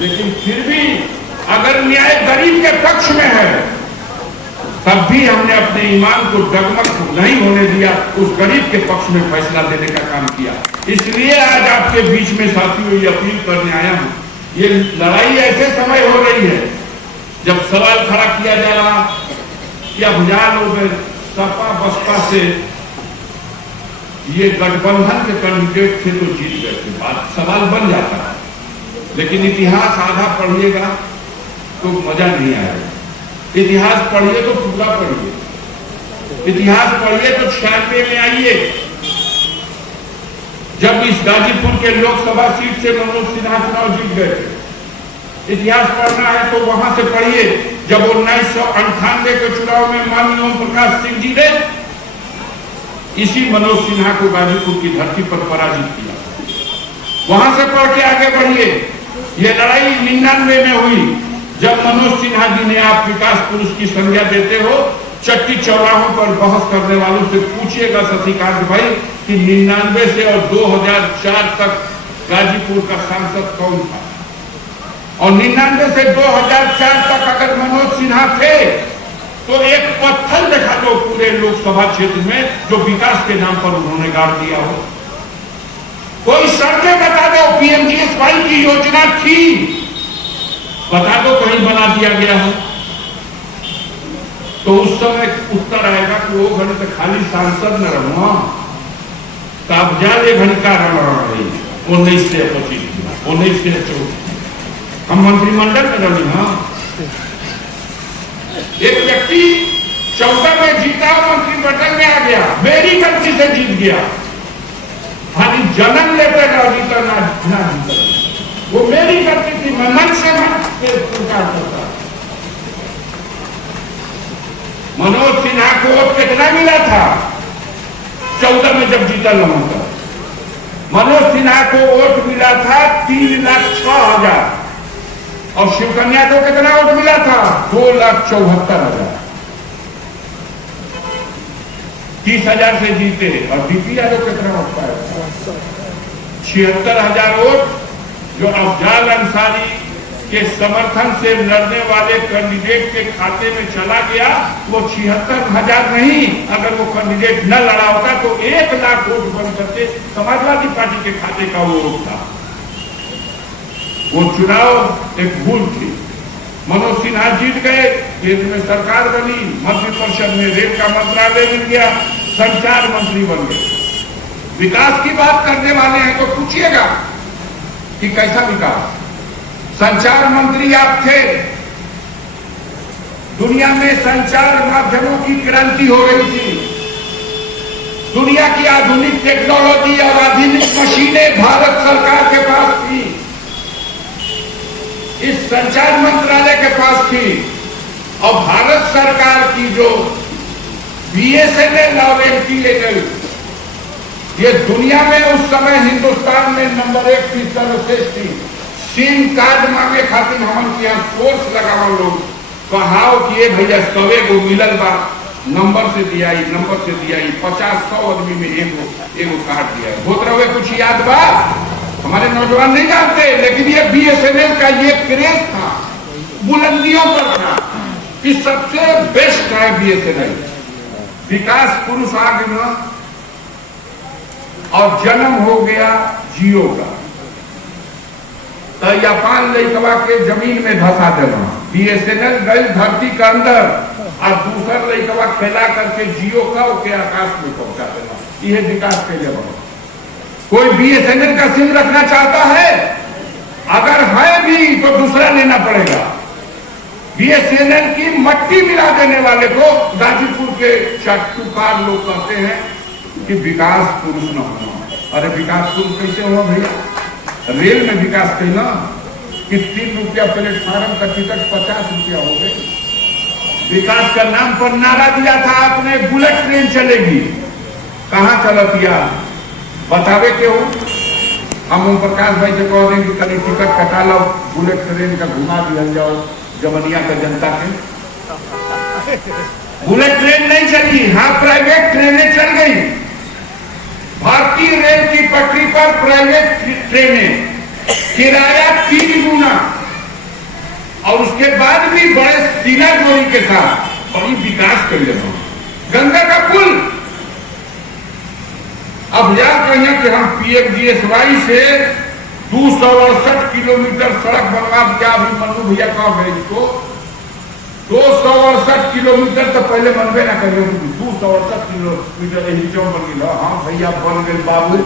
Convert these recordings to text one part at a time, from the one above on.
लेकिन फिर भी अगर न्याय गरीब के पक्ष में है, तब भी हमने अपने ईमान को डगमग नहीं होने दिया, उस गरीब के पक्ष में फैसला देने का काम किया। इसलिए आज आपके बीच में साथियों ये अपील करने आया हूं। ये लड़ाई ऐसे समय हो रही है जब सवाल खड़ा किया जा रहा कि अभियान हो सपा बसपा से ये गठबंधन के कैंडिडेट थे तो जीत गए थे, बात सवाल बन जाता है। लेकिन इतिहास आधा पढ़िएगा तो मजा नहीं आएगा। इतिहास पढ़िए तो पूरा पढ़िए। इतिहास पढ़िए तो 96 में आइए, जब इस गाजीपुर के लोकसभा सीट से मनोज सिन्हा चुनाव जीत गए थे। इतिहास पढ़ना है तो वहां से पढ़िए, जब 1998 के चुनाव में माननीय ओम प्रकाश सिंह जी ने इसी मनोज सिन्हा को गाजीपुर की धरती पर पराजित किया। वहां से पढ़ के आगे बढ़िए। ये लड़ाई 99 में हुई, जब मनोज सिन्हा जी ने आप विकास पुरुष की संज्ञा देते हो। चट्टी चौराहों पर बहस करने वालों से पूछिएगा शशिकांत भाई कि 99 से और 2004 तक गाजीपुर का सांसद कौन था, और 99 से 2004 तक अगर मनोज सिन्हा थे तो एक पत्थर दिखा दो पूरे लोकसभा क्षेत्र में जो विकास के नाम पर उन्होंने गाड़ दिया हो। कोई सड़कें बता दो, पीएमजीएसवाई की योजना थी, बता दो कहीं बना दिया गया है। तो उस समय उत्तर आएगा कि वो घड़ी से खाली सांसद न रहो, तब ज्यादा घड़ी का रही 19 से 25 19 से 24 हम मंत्रिमंडल में रही। हाँ, एक व्यक्ति 14 में जीता, मंत्रिमंडल में आ गया, मेरी गलती से जीत गया। खाली जन्म लेते ना जीता ना जीता, वो मेरी गलती थी, मैं मन से मन स्वीकार करता। मनोज सिन्हा को वोट कितना मिला था 14 में जब जीता लगा? मनोज सिन्हा को वोट मिला था 3,06,000 और शिवकन्या को कितना वोट मिला था 2,74,000। 30,000 से जीते। और डीपी यादव कितना वोट पाया? 76,000 वोट, जो अफजाल अंसारी के समर्थन से लड़ने वाले कैंडिडेट के खाते में चला गया। वो 76,000 नहीं, अगर वो कैंडिडेट न लड़ा होता तो 1 लाख वोट बन करके समाजवादी पार्टी के खाते का वो वोट था। वो चुनाव एक भूल थी। मनोज सिन्हा जीत गए, केंद्र में सरकार बनी, मंत्रिपरिषद में रेल का मंत्रालय मिल गया, संचार मंत्री बन गए। विकास की बात करने वाले हैं तो पूछिएगा कि कैसा विकास। संचार मंत्री आप थे, दुनिया में संचार माध्यमों की क्रांति हो रही थी। दुनिया की आधुनिक टेक्नोलॉजी और आधुनिक मशीनें भारत सरकार के पास थी, इस संचार मंत्रालय के पास थी। और भारत सरकार की जो BSNL और MTNL, ये दुनिया में उस समय हिंदुस्तान में नंबर 1 थी, सर्वश्रेष्ठ थी। सिम कार्ड मांगे खातिर हमन के यहाँ फोर्स लगावा लोग कहाओ कि ये भैया 100 को मिलल बा, नंबर से दिया 50-100 आदमी में एगो कार्ड दिया। होत रहे कुछ याद बा? हमारे नौजवान नहीं जानते, लेकिन ये BSNL का ये क्रेज था, बुलंदियों पर था कि सबसे बेस्ट है BSNL। विकास पुरुष आ गया और जन्म हो गया जियो का। तो जापान लड़कवा के जमीन में धसा देना, BSNL गई धरती के अंदर, और दूसरा लड़कवा खेला करके जियो का के आकाश में पहुंचा देना। यह विकास के लिए बहुत। कोई BSNL का सिम रखना चाहता है, अगर है भी तो दूसरा लेना पड़ेगा। BSNL की मट्टी मिला देने वाले को गाजीपुर के चट्टूकार लोग कहते हैं कि विकास पुरुष न होना। अरे विकास पुरुष कैसे हुआ भैया? रेल में विकास कहना कि 3 रुपया प्लेटफार्म का टिकट 50 रुपया हो गए। विकास का नाम पर नारा दिया था आपने, बुलेट ट्रेन चलेगी। कहां चलतिया बतावे के हो? हम ओम प्रकाश भाई से कह दें कि कहीं टिकट कटा लो, बुलेट ट्रेन का घुमा दिया जाओ जमनिया का जनता के। बुलेट ट्रेन नहीं चली, हाँ प्राइवेट ट्रेनें चल गई। भारतीय रेल की पटरी पर प्राइवेट ट्रेनें, किराया 3 गुना। और उसके बाद भी बड़े सीना गोली के साथ बड़ी विकास कर लेना। गंगा का पुल अब याद करना कि हम पीएमजीएसवाई से 268 किलोमीटर सड़क बनवा दिया। अभी मनु भैया कह गए इसको 268 किलोमीटर तो पहले बनबे ना करिए। 268 किलोमीटर यही जो बन गया। हाँ भैया बन गए बाबू,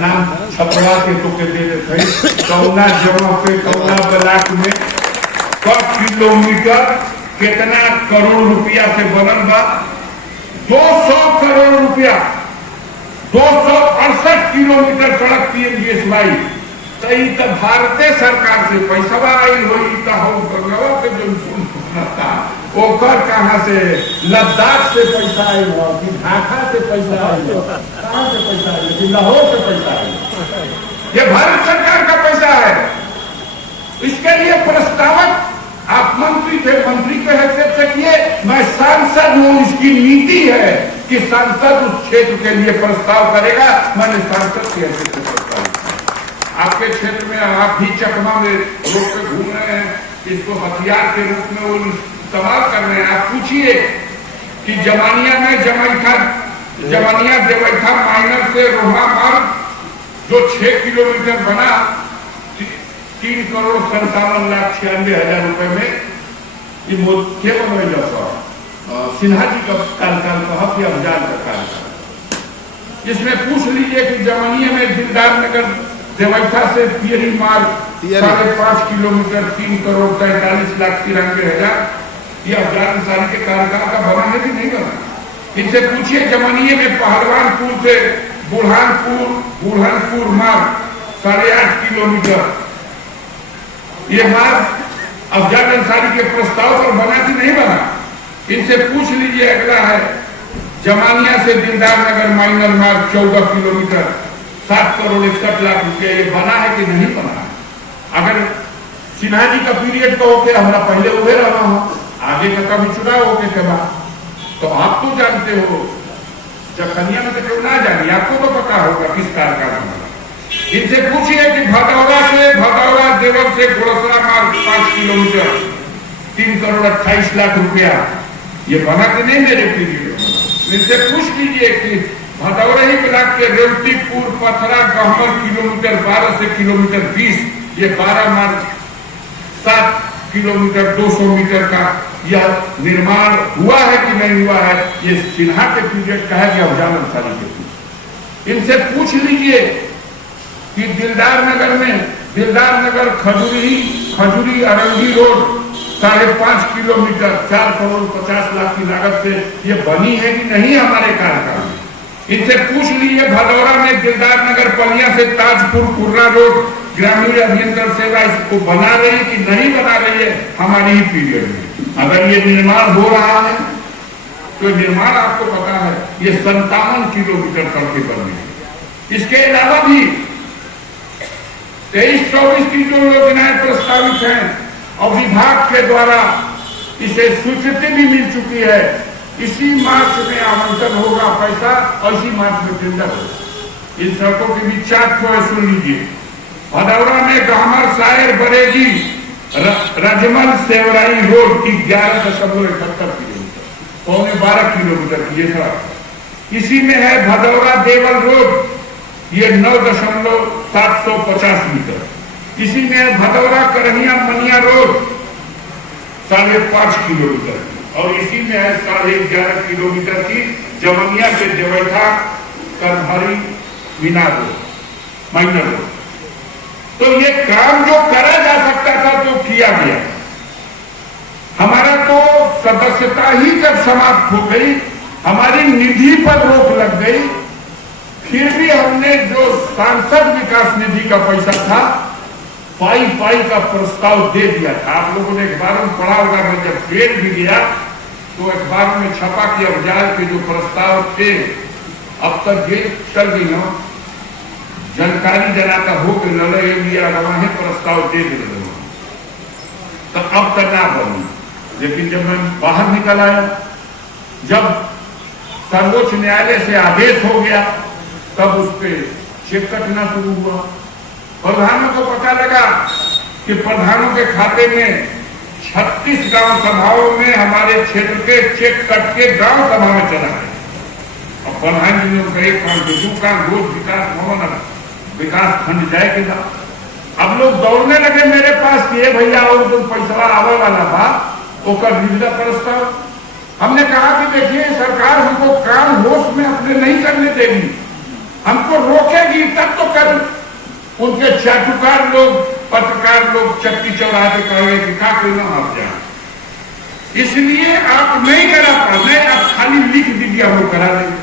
नाम छपरा के तो के दे देते कौना जगह पे कौना ब्लॉक में कब किलोमीटर कितना करोड़ रुपया से बनल बा। 200 करोड़ रुपया 268 किलोमीटर सड़क पीएमजीएसवाई तो भारतीय सरकार से पैसा आई हो गंगवा के जो ओकर कहाँ से लद्दाख से पैसा आई हो कि ढाका से पैसा आई हो, कहाँ से पैसा आई कि लाहौर से पैसा आई। ये भारत सरकार का पैसा है। इसके लिए प्रस्तावक आप मंत्री थे, मंत्री के हैसियत से किए, मैं सांसद हूं। इसकी नीति है कि सांसद उस क्षेत्र के लिए प्रस्ताव करेगा। मैंने सांसद की हैसियत से प्रस्ताव किया। आपके क्षेत्र में आप भी चकमा में रोड पे घूम रहे हैं, इसको हथियार के रूप में वो इस्तेमाल कर रहे हैं। आप पूछिए कि जमानिया में जमानिया देवैठा माइनर से रोहा मार्ग जो 6 किलोमीटर बना 3 करोड़ 57,96,000 रुपए में ये बनवेगा सिन्हा जी का कार्यकाल का हक या अफजाल का कार्यकाल। इसमें पूछ लीजिए कि जमानिया में दिलदार नगर देवैठा से पियरी मार्ग 5.5 किलोमीटर 3 करोड़ 43,93,000 ये अफजाल अंसारी के कार्यकाल का बना है कि नहीं बना। इनसे पूछिए जमानिया में पहलवानपुर से बुरहानपुर मार्ग 8.5 किलोमीटर ये मार्ग अफजाल अंसारी के प्रस्ताव पर बना कि नहीं बना। इनसे पूछ लीजिए। अगला है जमानिया से दिलदार नगर माइनर मार्ग 14 किलोमीटर 7 करोड़ 61 लाख रुपया ये बना है कि नहीं बना है। अगर सिन्हा जी का पीरियड तो होके हमारा पहले उभे रहा हो, आगे का कभी चुनाव होके के बाद तो आप तो जानते हो। जखनिया में तो क्यों ना जानिए, आपको तो पता होगा किस कार्यकाल में। इनसे पूछिए कि भदौरा देवल से घोड़सरा मार्ग 5 किलोमीटर 3 करोड़ 28 लाख रुपया ये बना कि नहीं मेरे पीरियड में। इनसे पूछ लीजिए कि भदौरा ही ब्लॉक के रेवतीपुर पथरा गहमर किलोमीटर 12 से किलोमीटर 20 ये 12 मार्ग 7 किलोमीटर 200 मीटर का यह निर्माण हुआ है कि नहीं हुआ है। ये सिन्हा के पीरियड का है कि अफजाल अंसारी के पीरियड। इनसे पूछ लीजिए कि दिलदार नगर खजूरी अरंडी रोड 5.5 किलोमीटर 4 करोड़ 50 लाख की लागत से ये बनी है कि नहीं हमारे कार्यकाल में। इनसे पूछ लीजिए भदौरा में दिलदार नगर पलिया से ताजपुर कुर्रा रोड ग्रामीण अभियंत्रण सेवा इसको बना रही है कि नहीं बना रही है हमारी ही पीरियड में। अगर ये निर्माण हो रहा है तो निर्माण आपको पता है ये 57 किलोमीटर सड़कें बन रही है। इसके अलावा भी 23-24 की जो योजनाएं प्रस्तावित हैं और विभाग के द्वारा इसे स्वीकृति भी मिल चुकी है। इसी मार्च में आवंटन होगा पैसा और इसी मार्च में टेंडर होगा। इन सड़कों के बीच 4 को सुन लीजिए। भदौरा में गहमर सायर बरेजी रजमल सेवराई रोड की 11.71 किलोमीटर 12 किलोमीटर की ये सड़क। इसी में है भदौरा देवल रोड ये 9.750 मीटर। इसी में भदौरा करहिया मनिया रोड 5.5 किलोमीटर और इसी में है 11.5 किलोमीटर की जमनिया से देवैठा करभरी मीना रोड माइनर रोड। तो ये काम जो करा जा सकता था तो किया गया। हमारा तो सदस्यता ही जब समाप्त हो गई, हमारी निधि पर रोक लग गई, फिर भी हमने जो सांसद विकास निधि का पैसा था पाई का प्रस्ताव दे दिया था। आप लोगों ने अखबार में पढ़ा होगा। मैं जब पेड़ भी गया तो अखबार में छपा कि अफजाल के जो प्रस्ताव थे अब तक ये चल गई ना जानकारी जनाता हो कि लड़े लिया है प्रस्ताव दे दे तो अब तक ना बनी। लेकिन जब मैं बाहर निकल आया, जब सर्वोच्च न्यायालय से आदेश हो गया तब उस पर चेक कटना शुरू हुआ। प्रधानों को पता लगा कि प्रधानों के खाते में 36 ग्राम सभाओं में हमारे क्षेत्र के चेक कट के ग्राम सभा में चला है। और प्रधान जी ने कहे रोज विकास भवन विकास खंड जाए के बाद अब लोग दौड़ने लगे मेरे पास कि भैया और जो पैसा आवे वाला बा ओकर निविदा प्रस्ताव। हमने कहा कि देखिए सरकार हमको काम होश में अपने नहीं करने देगी, हमको रोकेगी तब तो कर। उनके चाटुकार लोग पत्रकार लोग चक्की चौराहे पे कहेंगे कि क्या करना आप जाए, इसलिए आप नहीं करा पाए, आप खाली लिख दीजिए हम लोग करा देंगे।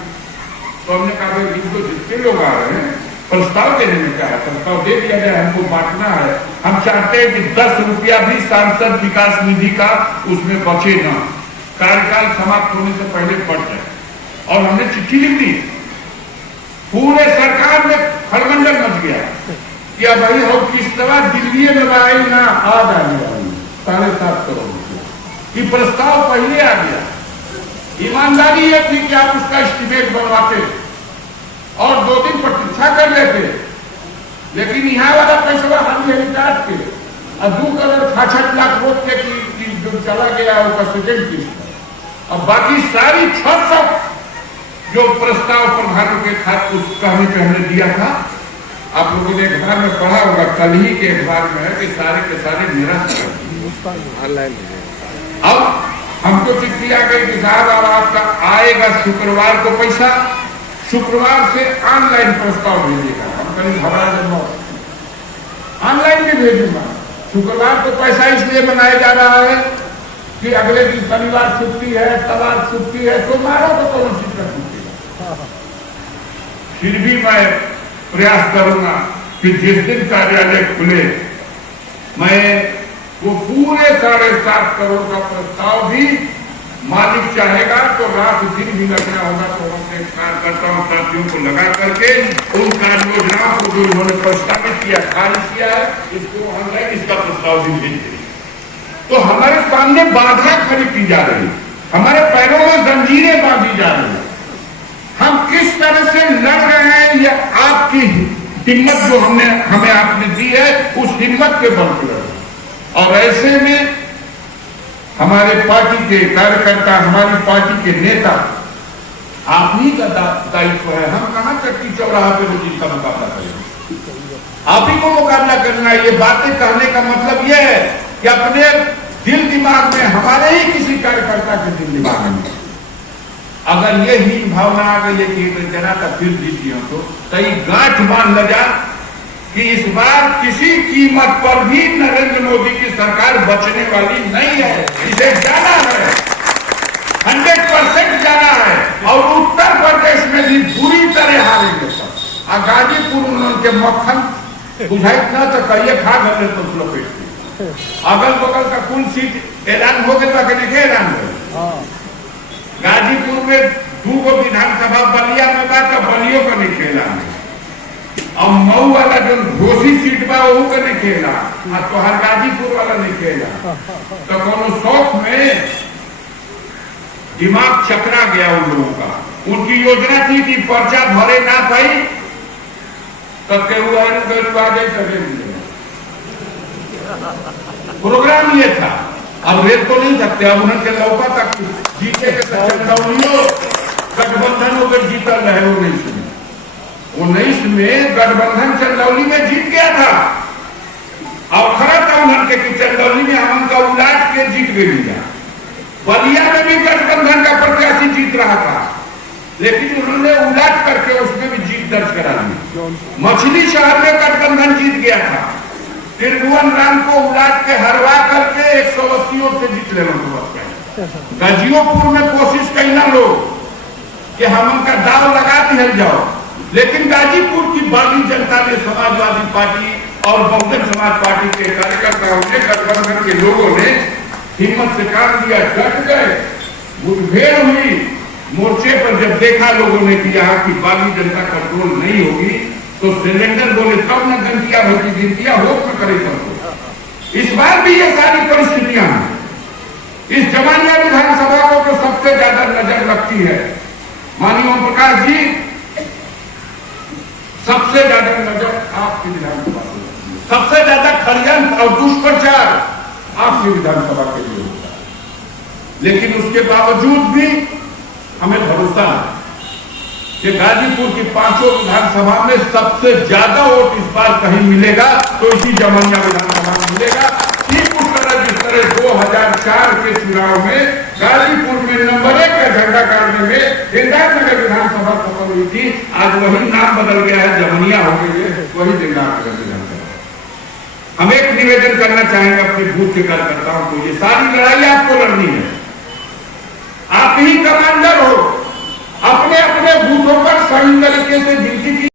तो हमने कहा इनको जितने लोग आ रहे हैं प्रस्ताव देने में क्या है, प्रस्ताव दे दिया जाए, हमको बांटना है। हम चाहते हैं कि 10 रुपया भी सांसद विकास निधि का उसमें बचे ना, कार्यकाल समाप्त होने से पहले बढ़ जाए। और हमने चिट्ठी लिख दी, पूरे सरकार में खलबंदर मच गया कि अब भाई हम किस तरह दिल्ली में लाई ना आ जाने वाली 7.5 करोड़ रुपया, ये प्रस्ताव पहले आ गया। ईमानदारी यह थी कि आप उसका एस्टीमेट बनवाते और 2 दिन प्रतीक्षा कर लेते, लेकिन यहाँ वाला पैसा हम यही काट के और 2 करोड़ 66 लाख वोट के जो चला गया उसका सेकेंड किस्त। अब बाकी सारी 600 जो प्रस्ताव प्रधानों के खाते उस कहने पे हमने दिया था, आप लोगों ने अखबार में पढ़ा होगा, कल ही के अखबार में है कि सारे के सारे निरस्त। अब हमको चिट्ठी आ गई कि साहब अब आपका आएगा शुक्रवार को पैसा, शुक्रवार से ऑनलाइन प्रस्ताव भेजेगा। हम कहीं घबरा जाए, ऑनलाइन भी भेजूंगा। शुक्रवार को पैसा इसलिए बनाया जा रहा है कि अगले दिन शनिवार छुट्टी है, तवार छुट्टी है, तो मारो तो कौन चीज का छुट्टी है। फिर भी मैं प्रयास करूंगा कि जिस दिन कार्यालय खुले मैं वो पूरे 7.5 करोड़ का प्रस्ताव भी मालिक चाहेगा तो रात दिन भी लगना होगा, तो हमने कार्यकर्ताओं साथियों को लगा करके उन कार्य योजनाओं को जो उन्होंने प्रस्तावित किया खारिज किया है, इसको ऑनलाइन इसका प्रस्ताव भी भेज देंगे। तो हमारे सामने बाधा खड़ी की जा रही, हमारे पैरों में जंजीरें बांधी जा रही है। हम किस तरह से लड़ रहे हैं, ये आपकी हिम्मत जो हमें आपने दी है, उस हिम्मत के बल पर। और ऐसे में हमारे पार्टी के कार्यकर्ता, हमारी पार्टी के नेता, आप ही का दायित्व है। हम कहां चक्की चौराहा पे रोज इसका मुकाबला करेंगे, आप ही को मुकाबला करना है। ये बातें कहने का मतलब यह है कि अपने दिल दिमाग में, हमारे ही किसी कार्यकर्ता के दिल दिमाग में अगर ये हीन भावना आ गई है कि जरा का फिर जीतिए तो कई गांठ बांध ल जा कि इस बार किसी कीमत पर भी नरेंद्र मोदी की सरकार बचने वाली नहीं है। इसे जाना है, 100% जाना है। और उत्तर प्रदेश में भी बुरी तरह हारेंगे सब। और गाजीपुर उनके मक्खन बुझाई न तो कहिए खा गए तो लपेट, अगल बगल का कुल सीट ऐलान हो गया कि नहीं ऐलान हो। गाजीपुर में 2 विधानसभा बलिया में बात, बलियों का नहीं खेला है। और मऊ वाला जो घोसी सीट बा वो का नहीं खेला, तो हर गाजीपुर वाला नहीं खेला। तो कोनो शौक में दिमाग चकरा गया उन लोगों का। उनकी योजना थी कि पर्चा भरे ना पाई तो प्रोग्राम ये था। अब रेत तो नहीं सकते, अब उन्होंने लौका तक जीते के चंदौलियों गठबंधन होकर जीता रहे। 19 में गठबंधन चंदौली में जीत गया था और खरा था उन्होंने कि चंदौली में हम का उलाट के जीत गई। बलिया में भी गठबंधन का प्रत्याशी जीत रहा था, लेकिन उन्होंने उलाट करके उसमें भी जीत दर्ज करा दी। मछली शहर में गठबंधन जीत गया था, त्रिभुवन राम को उलाट के हरवा करके 180 से जीत लेना। गाजियोपुर में कोशिश कई ना लोग कि हम उनका दाव लगा दिया जाओ, लेकिन गाजीपुर की भारतीय जनता ने, समाजवादी पार्टी और बहुजन समाज पार्टी के कार्यकर्ताओं ने, गठबंधन के लोगों ने हिम्मत से काम दिया, डट गए। मुठभेड़ हुई मोर्चे पर। जब देखा लोगों ने कि यहाँ की बागी जनता कंट्रोल नहीं होगी तो सिलेंडर बोले तब न गंतिया भर्ती गिनतियां होश में करे सबको। इस बार भी ये सारी परिस्थितियां हैं। इस जमानिया विधानसभा को तो सबसे ज्यादा नजर लगती है माननीय ओम प्रकाश जी, सबसे ज्यादा नजर आपकी विधानसभा को, सबसे ज्यादा षड्यंत्र और दुष्प्रचार आपकी विधानसभा के लिए होता है। लेकिन उसके बावजूद भी हमें भरोसा है कि गाजीपुर की 5 विधानसभा में सबसे ज्यादा वोट इस बार कहीं मिलेगा तो इसी जमनिया विधानसभा में मिलेगा। ठीक उस तरह जिस तरह 2004 के चुनाव में गाजीपुर में नंबर 1 का झंडा गाड़ने में देवदासनगर विधानसभा सफल हुई थी, आज वही नाम बदल गया है, जमनिया हो गई है, वही देवदासनगर विधानसभा। हम एक निवेदन करना चाहेंगे अपने बूथ के कार्यकर्ताओं को, ये सारी लड़ाई आपको लड़नी है, आप ही कमांडर हो, अपने अपने बूथों पर सही तरीके से ड्यूटी की